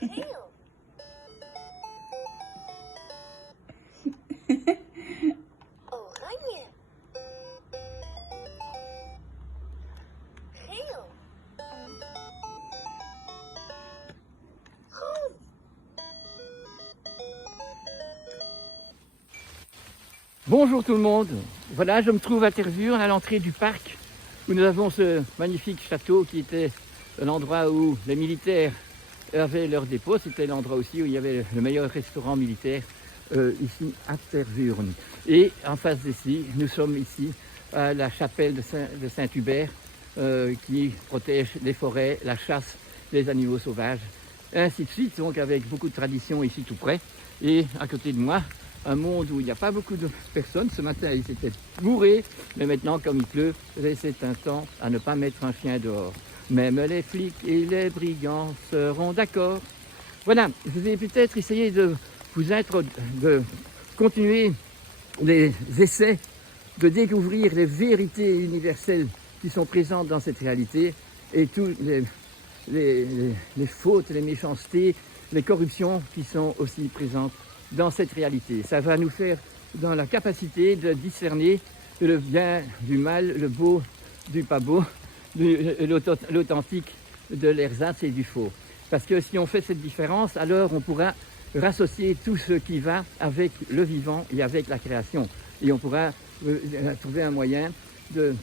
Heel. Oranje. Geel. Groen. Bonjour tout le monde, voilà je me trouve à Tervuren à l'entrée du parc où nous avons ce magnifique château qui était l'endroit où les militaires avaient leur dépôt. C'était l'endroit aussi où il y avait le meilleur restaurant militaire ici à Tervuren. Et en face d'ici, nous sommes ici à la chapelle de Saint-Hubert qui protège les forêts, la chasse, les animaux sauvages, ainsi de suite, donc avec beaucoup de traditions ici tout près. Et à côté de moi, un monde où il n'y a pas beaucoup de personnes. Ce matin, il s'était bourré, mais maintenant, comme il pleut, c'est un temps à ne pas mettre un chien dehors. Même les flics et les brigands seront d'accord. Voilà, je vais peut-être essayer de de continuer les essais de découvrir les vérités universelles qui sont présentes dans cette réalité et toutes les fautes, les méchancetés, les corruptions qui sont aussi présentes dans cette réalité. Ça va nous faire dans la capacité de discerner le bien du mal, le beau du pas beau, l'authentique de l'ersatz et du faux. Parce que si on fait cette différence, alors on pourra rassocier tout ce qui va avec le vivant et avec la création. Et on pourra trouver un moyen de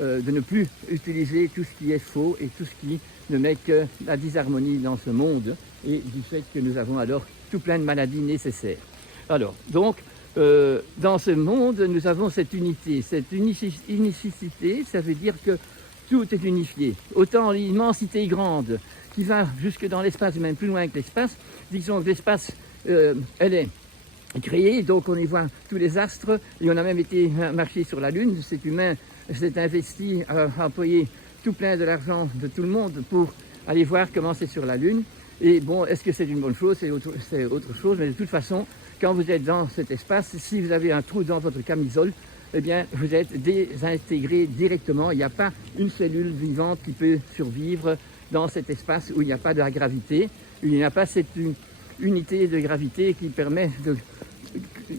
ne plus utiliser tout ce qui est faux et tout ce qui ne met que la disharmonie dans ce monde, et du fait que nous avons alors tout plein de maladies nécessaires. Alors, donc, dans ce monde, nous avons cette unité. Cette unicité, ça veut dire que tout est unifié. Autant l'immensité grande, qui va jusque dans l'espace, et même plus loin que l'espace. Disons que l'espace, elle est créée, donc on y voit tous les astres, et on a même été marcher sur la Lune. Cet humain s'est investi à employer tout plein de l'argent de tout le monde pour aller voir comment c'est sur la Lune. Et bon, est-ce que c'est une bonne chose? C'est autre chose, mais de toute façon, quand vous êtes dans cet espace, si vous avez un trou dans votre camisole, eh bien, vous êtes désintégré directement. Il n'y a pas une cellule vivante qui peut survivre dans cet espace où il n'y a pas de la gravité, où il n'y a pas cette unité de gravité qui permet de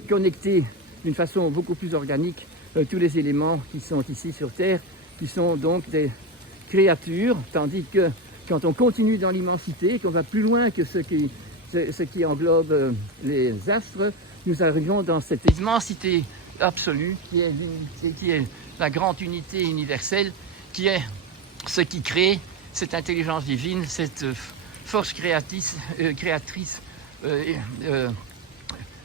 connecter d'une façon beaucoup plus organique tous les éléments qui sont ici sur Terre, qui sont donc des créatures, tandis que quand on continue dans l'immensité, qu'on va plus loin que ce qui englobe les astres, nous arrivons dans cette immensité absolue qui est la grande unité universelle, qui est ce qui crée cette intelligence divine, cette force créatrice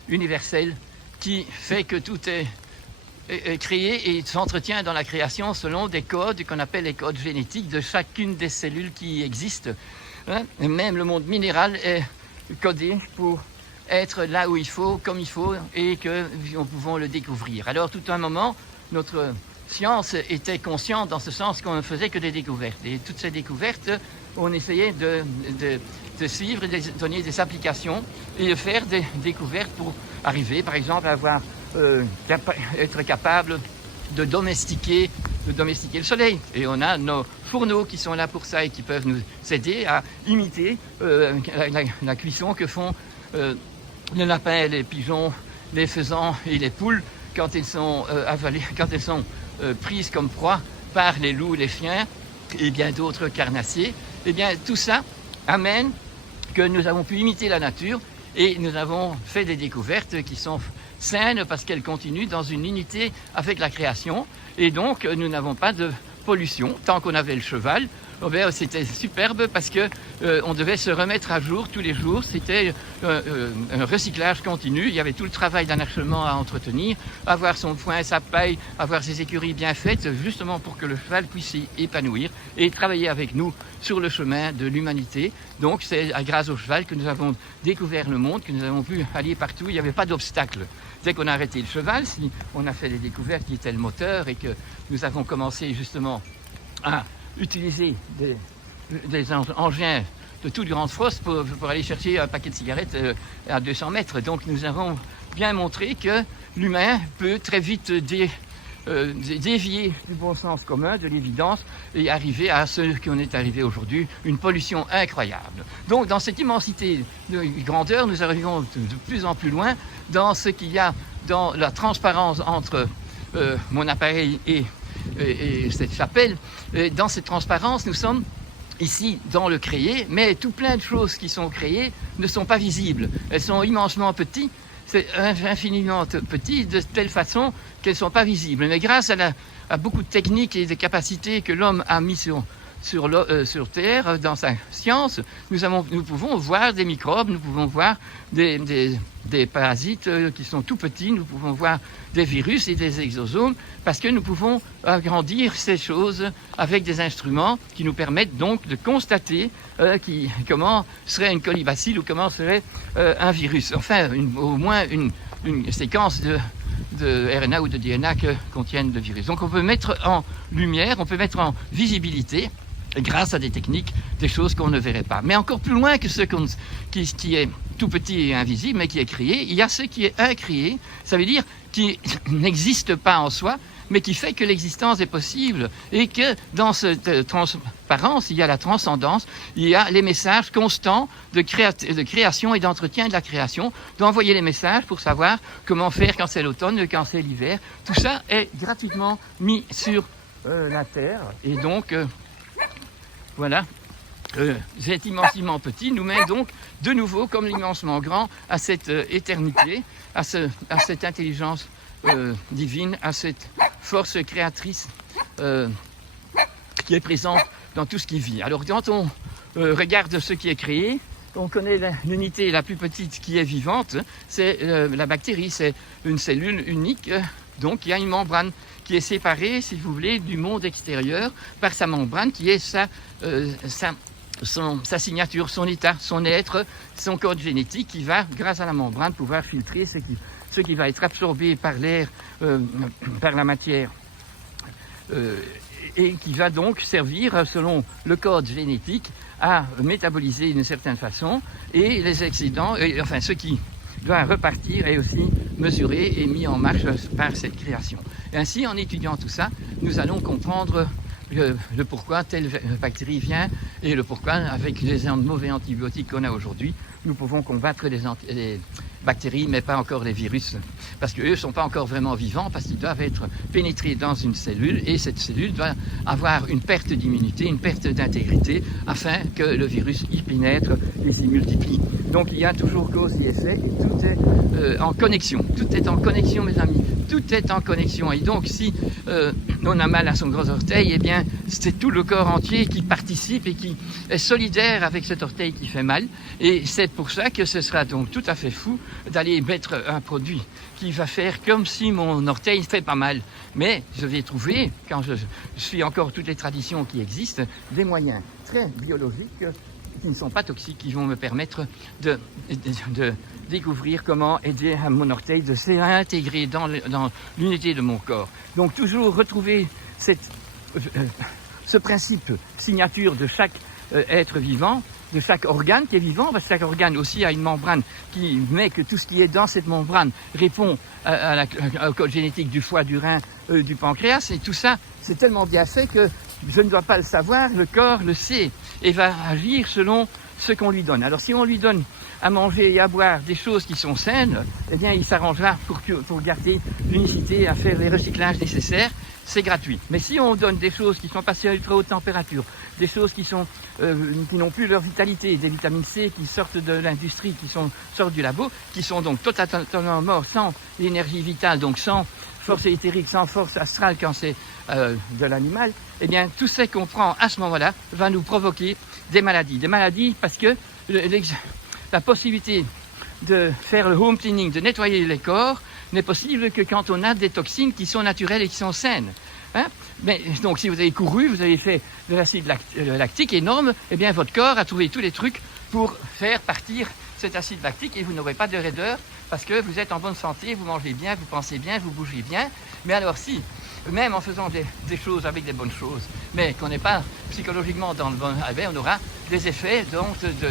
universelle qui fait que tout est créé et s'entretient dans la création selon des codes qu'on appelle les codes génétiques de chacune des cellules qui existent. Et même le monde minéral est codé pour être là où il faut, comme il faut, et que nous pouvons le découvrir. Alors, tout un moment, notre science était consciente dans ce sens qu'on ne faisait que des découvertes. Et toutes ces découvertes, on essayait de suivre et de donner des applications et de faire des découvertes pour arriver, par exemple, à être capable de domestiquer le soleil. Et on a nos fourneaux qui sont là pour ça et qui peuvent nous aider à imiter la cuisson que font les lapins, les pigeons, les faisans et les poules quand elles sont avalées, quand elles sont prises comme proie par les loups, les chiens et bien d'autres carnassiers. Et bien tout ça amène que nous avons pu imiter la nature et nous avons fait des découvertes qui sont saines parce qu'elles continuent dans une unité avec la création, et donc nous n'avons pas de pollution. Tant qu'on avait le cheval, c'était superbe parce que on devait se remettre à jour tous les jours. C'était un recyclage continu. Il y avait tout le travail d'anachement à entretenir, avoir son foin, sa paille, avoir ses écuries bien faites, justement pour que le cheval puisse s'y épanouir et travailler avec nous sur le chemin de l'humanité. Donc c'est grâce au cheval que nous avons découvert le monde, que nous avons pu aller partout. Il n'y avait pas d'obstacle. Dès qu'on a arrêté le cheval, si on a fait des découvertes qui étaient le moteur et que nous avons commencé justement à utiliser des engins de toute grande force pour aller chercher un paquet de cigarettes à 200 mètres. Donc nous avons bien montré que l'humain peut très vite dévier du bon sens commun, de l'évidence, et arriver à ce qu'on est arrivé aujourd'hui, une pollution incroyable. Donc dans cette immensité de grandeur, nous arrivons de plus en plus loin dans ce qu'il y a dans la transparence entre mon appareil et cette chapelle. Et dans cette transparence, nous sommes ici dans le créé, mais tout plein de choses qui sont créées ne sont pas visibles. Elles sont immensement petites, c'est infiniment petit, de telle façon qu'elles ne sont pas visibles. Mais grâce à beaucoup de techniques et de capacités que l'homme a mis sur Terre, dans sa science, nous pouvons voir des microbes, nous pouvons voir des parasites qui sont tout petits, nous pouvons voir des virus et des exosomes, parce que nous pouvons agrandir ces choses avec des instruments qui nous permettent donc de constater comment serait une colibacille ou comment serait un virus. Enfin, au moins une séquence de RNA ou de DNA que contiennent le virus. Donc on peut mettre en lumière, on peut mettre en visibilité, grâce à des techniques, des choses qu'on ne verrait pas. Mais encore plus loin que ce qui est tout petit et invisible, mais qui est créé, il y a ce qui est incréé, ça veut dire qui n'existe pas en soi, mais qui fait que l'existence est possible et que dans cette transparence, il y a la transcendance, il y a les messages constants de création et d'entretien de la création, d'envoyer les messages pour savoir comment faire quand c'est l'automne, quand c'est l'hiver. Tout ça est gratuitement mis sur la Terre et donc voilà. Cet immensément petit nous mène donc de nouveau, comme l'immensement grand, à cette éternité, à cette intelligence divine, à cette force créatrice qui est présente dans tout ce qui vit. Alors quand on regarde ce qui est créé, on connaît l'unité la plus petite qui est vivante, c'est la bactérie, c'est une cellule unique, donc il y a une membrane qui est séparée, si vous voulez, du monde extérieur par sa membrane qui est sa signature, son état, son être, son code génétique qui va, grâce à la membrane, pouvoir filtrer ce qui va être absorbé par l'air, par la matière, et qui va donc servir, selon le code génétique, à métaboliser d'une certaine façon, et les excédents, enfin ce qui doit repartir est aussi mesuré et mis en marche par cette création. Et ainsi, en étudiant tout ça, nous allons comprendre le pourquoi telle bactérie vient et le pourquoi, avec les mauvais antibiotiques qu'on a aujourd'hui, nous pouvons combattre les bactéries, mais pas encore les virus. Parce qu'eux ne sont pas encore vraiment vivants, parce qu'ils doivent être pénétrés dans une cellule, et cette cellule doit avoir une perte d'immunité, une perte d'intégrité, afin que le virus y pénètre et s'y multiplie. Donc il y a toujours cause et effet, et tout est en connexion. Tout est en connexion, mes amis. Tout est en connexion. Et donc, si on a mal à son gros orteil, eh bien, c'est tout le corps entier qui participe et qui est solidaire avec cet orteil qui fait mal. Et c'est pour ça que ce sera donc tout à fait fou d'aller mettre un produit qui va faire comme si mon orteil ne fait pas mal. Mais je vais trouver, quand je suis encore toutes les traditions qui existent, des moyens très biologiques qui ne sont pas toxiques, qui vont me permettre de découvrir comment aider à mon orteil de s'intégrer dans l'unité de mon corps. Donc toujours retrouver ce principe signature de chaque être vivant, de chaque organe qui est vivant, parce que chaque organe aussi a une membrane qui met que tout ce qui est dans cette membrane répond au code génétique du foie, du rein, du pancréas, et tout ça, c'est tellement bien fait que je ne dois pas le savoir, le corps le sait et va agir selon ce qu'on lui donne. Alors si on lui donne à manger et à boire des choses qui sont saines, eh bien il s'arrangera pour garder l'unicité, à faire les recyclages nécessaires, c'est gratuit. Mais si on donne des choses qui sont passées à ultra haute température, des choses qui n'ont plus leur vitalité, des vitamines C qui sortent de l'industrie, sortent du labo, qui sont donc totalement morts, sans l'énergie vitale, donc sans force éthérique, sans force astrale quand c'est de l'animal, eh bien tout ce qu'on prend à ce moment-là va nous provoquer des maladies. Des maladies parce que la possibilité de faire le home cleaning, de nettoyer les corps, n'est possible que quand on a des toxines qui sont naturelles et qui sont saines. Hein? Mais, donc si vous avez couru, vous avez fait de l'acide lactique énorme, eh bien votre corps a trouvé tous les trucs pour faire partir cet acide lactique et vous n'aurez pas de raideur parce que vous êtes en bonne santé, vous mangez bien, vous pensez bien, vous bougez bien. Mais alors si, même en faisant des choses avec des bonnes choses, mais qu'on n'est pas psychologiquement dans le bon, eh bien, on aura des effets donc de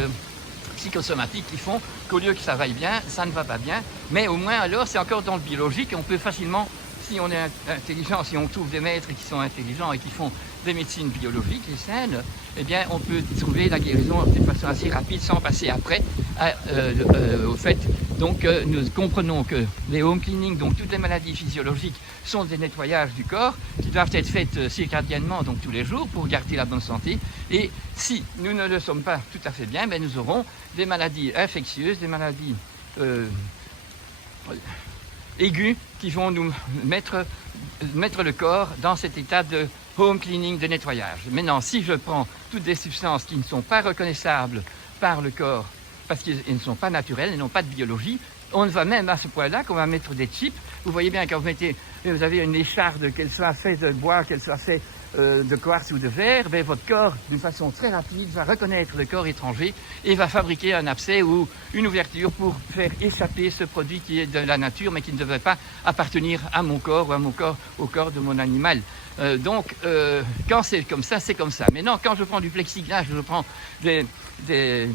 psychosomatiques qui font qu'au lieu que ça vaille bien, ça ne va pas bien. Mais au moins alors c'est encore dans le biologique, on peut facilement si on est intelligent, si on trouve des maîtres qui sont intelligents et qui font des médecines biologiques et saines, eh bien, on peut trouver la guérison de façon assez rapide sans passer après au fait. Donc, nous comprenons que les home cleaning, donc toutes les maladies physiologiques, sont des nettoyages du corps qui doivent être faits circadiennement, donc tous les jours, pour garder la bonne santé. Et si nous ne le sommes pas tout à fait bien, ben, nous aurons des maladies infectieuses, des maladies aigus qui vont nous mettre le corps dans cet état de home cleaning, de nettoyage. Maintenant, si je prends toutes des substances qui ne sont pas reconnaissables par le corps, parce qu'elles ne sont pas naturelles, elles n'ont pas de biologie, on va même à ce point-là qu'on va mettre des chips. Vous voyez bien quand vous avez une écharde, qu'elle soit faite de bois, qu'elle soit faite de quartz ou de verre, ben votre corps, d'une façon très rapide, va reconnaître le corps étranger et va fabriquer un abcès ou une ouverture pour faire échapper ce produit qui est de la nature, mais qui ne devrait pas appartenir à mon corps ou au corps de mon animal. Donc, quand c'est comme ça, c'est comme ça. Mais non, quand je prends du plexiglas, je prends des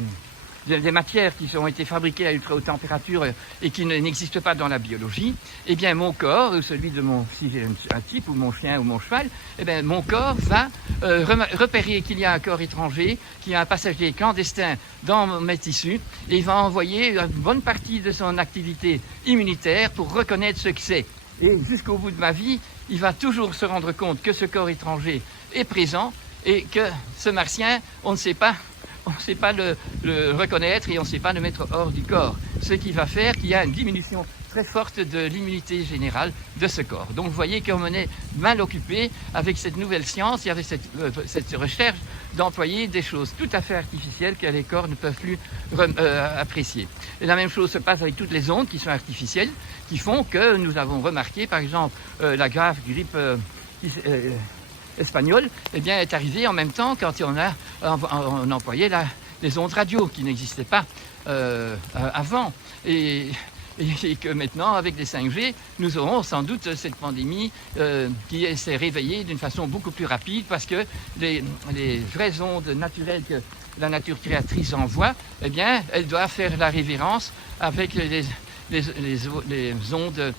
matières qui ont été fabriquées à ultra haute température et qui n'existent pas dans la biologie, eh bien mon corps, ou celui de si j'ai un type, ou mon chien ou mon cheval, eh bien mon corps va repérer qu'il y a un corps étranger, qu'il y a un passager clandestin dans mes tissus, et il va envoyer une bonne partie de son activité immunitaire pour reconnaître ce que c'est. Et jusqu'au bout de ma vie, il va toujours se rendre compte que ce corps étranger est présent et que ce martien, on ne sait pas le reconnaître et on ne sait pas le mettre hors du corps. Ce qui va faire qu'il y a une diminution très forte de l'immunité générale de ce corps. Donc vous voyez qu'on est mal occupé avec cette nouvelle science et avec cette recherche d'employer des choses tout à fait artificielles que les corps ne peuvent plus apprécier. Et la même chose se passe avec toutes les ondes qui sont artificielles, qui font que nous avons remarqué, par exemple, la grave grippe espagnole, eh bien, est arrivée en même temps quand on employait les ondes radio qui n'existaient pas avant. Et que maintenant, avec les 5G, nous aurons sans doute cette pandémie qui s'est réveillée d'une façon beaucoup plus rapide parce que les vraies ondes naturelles que la nature créatrice envoie, eh bien, elles doivent faire la révérence avec les ondes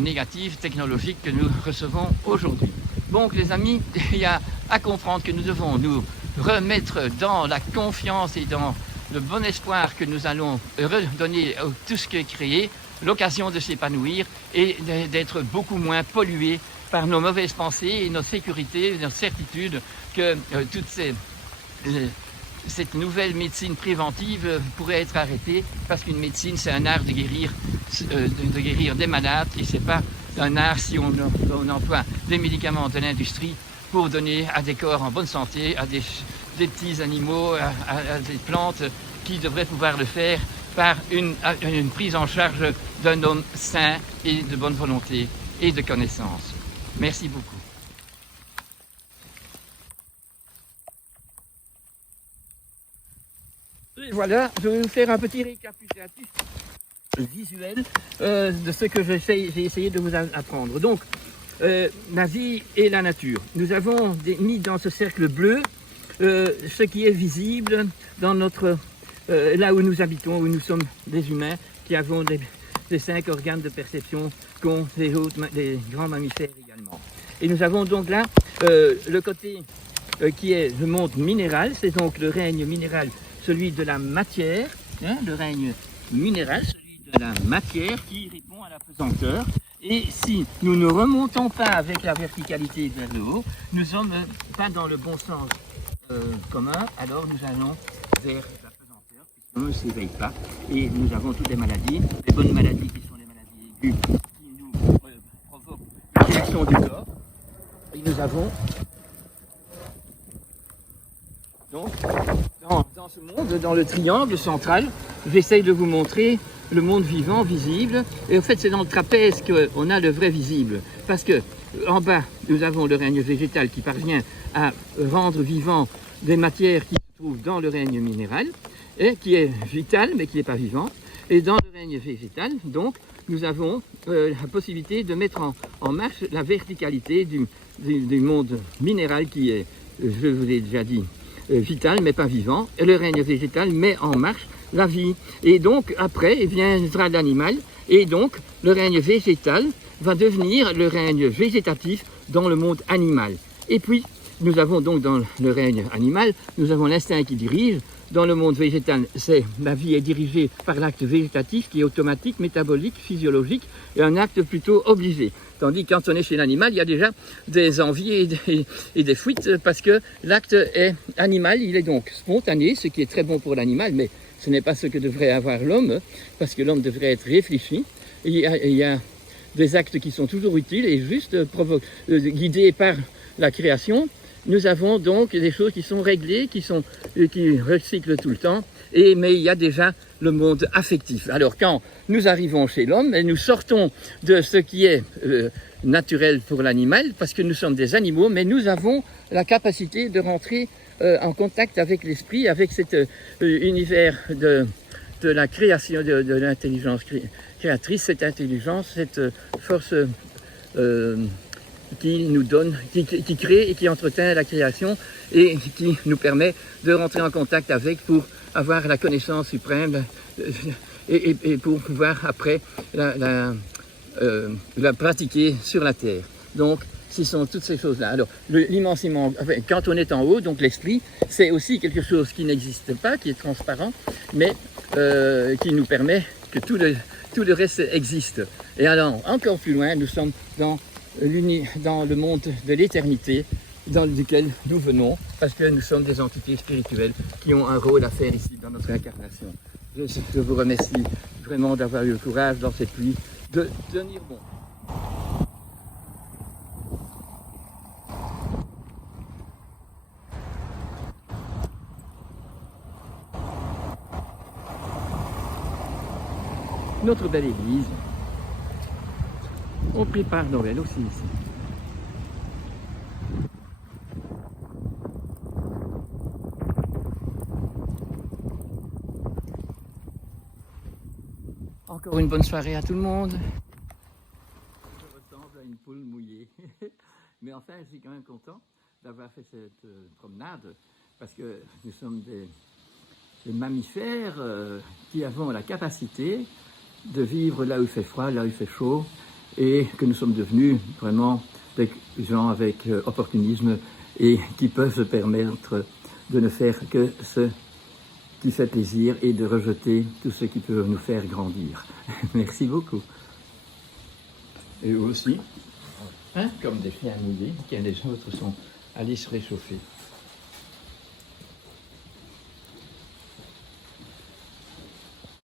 négatives technologiques que nous recevons aujourd'hui. Donc les amis, il y a à comprendre que nous devons nous remettre dans la confiance et dans le bon espoir que nous allons redonner à tout ce qui est créé, l'occasion de s'épanouir et d'être beaucoup moins pollué par nos mauvaises pensées et notre sécurité, notre certitude que cette nouvelle médecine préventive pourrait être arrêtée parce qu'une médecine, c'est un art de guérir des malades et c'est pas un art si on emploie des médicaments de l'industrie pour donner à des corps en bonne santé, à des petits animaux, à des plantes qui devraient pouvoir le faire par une prise en charge d'un homme sain et de bonne volonté et de connaissance. Merci beaucoup. Et voilà, je vais vous faire un petit récapitulatif visuel de ce que j'ai essayé de vous apprendre. Donc, la vie et la nature. Nous avons mis dans ce cercle bleu ce qui est visible dans là où nous habitons, où nous sommes des humains, qui avons les 5 organes de perception qu'ont les grands mammifères également. Et nous avons donc là le côté qui est le monde minéral, c'est donc le règne minéral, celui de la matière, hein, le règne minéral, celui de la matière qui répond à la pesanteur. Et si nous ne remontons pas avec la verticalité vers le haut, nous ne sommes pas dans le bon sens commun, alors nous allons vers la pesanteur, puisqu'on ne s'éveille pas. Et nous avons toutes les maladies, les bonnes maladies qui sont les maladies aiguës, qui nous provoquent une réaction du corps. Et nous avons donc, dans ce monde, dans le triangle central, j'essaye de vous montrer le monde vivant, visible. Et en fait, c'est dans le trapèze qu'on a le vrai visible. Parce que en bas, nous avons le règne végétal qui parvient à rendre vivant des matières qui se trouvent dans le règne minéral, et qui est vital, mais qui n'est pas vivant. Et dans le règne végétal, donc, nous avons la possibilité de mettre en marche la verticalité du monde minéral qui est, je vous l'ai déjà dit, vital mais pas vivant, et le règne végétal met en marche la vie. Et donc après viendra l'animal, et donc le règne végétal va devenir le règne végétatif dans le monde animal. Et puis nous avons donc dans le règne animal, nous avons l'instinct qui dirige. Dans le monde végétal, la vie est dirigée par l'acte végétatif qui est automatique, métabolique, physiologique, et un acte plutôt obligé. Tandis que quand on est chez l'animal, il y a déjà des envies et des fuites parce que l'acte est animal, il est donc spontané, ce qui est très bon pour l'animal, mais ce n'est pas ce que devrait avoir l'homme, parce que l'homme devrait être réfléchi. Il y a des actes qui sont toujours utiles et juste guidés par la création. Nous avons donc des choses qui sont réglées, qui recyclent tout le temps, mais il y a déjà le monde affectif. Alors quand nous arrivons chez l'homme, nous sortons de ce qui est naturel pour l'animal, parce que nous sommes des animaux, mais nous avons la capacité de rentrer en contact avec l'esprit, avec cet univers de la création, de l'intelligence créatrice, cette intelligence, cette force qui nous donne, qui crée et qui entretient la création et qui nous permet de rentrer en contact avec pour avoir la connaissance suprême et pour pouvoir après la pratiquer sur la terre. Donc, ce sont toutes ces choses-là. Alors, l'immensément, quand on est en haut, donc l'esprit, c'est aussi quelque chose qui n'existe pas, qui est transparent, mais qui nous permet que tout le reste existe. Et alors, encore plus loin, nous sommes dans le monde de l'éternité dans lequel nous venons, parce que nous sommes des entités spirituelles qui ont un rôle à faire ici dans notre incarnation. Je vous remercie vraiment d'avoir eu le courage dans cette pluie de tenir bon. Notre belle église. On prépare Noël aussi ici. Encore une bonne soirée à tout le monde. Je ressemble à une poule mouillée. Mais enfin, je suis quand même content d'avoir fait cette promenade parce que nous sommes des mammifères qui avons la capacité de vivre là où il fait froid, là où il fait chaud, et que nous sommes devenus vraiment des gens avec opportunisme et qui peuvent se permettre de ne faire que ce qui fait plaisir et de rejeter tout ce qui peut nous faire grandir. Merci beaucoup. Et vous aussi, hein, comme des chiens mouillés, les autres sont allés se réchauffer.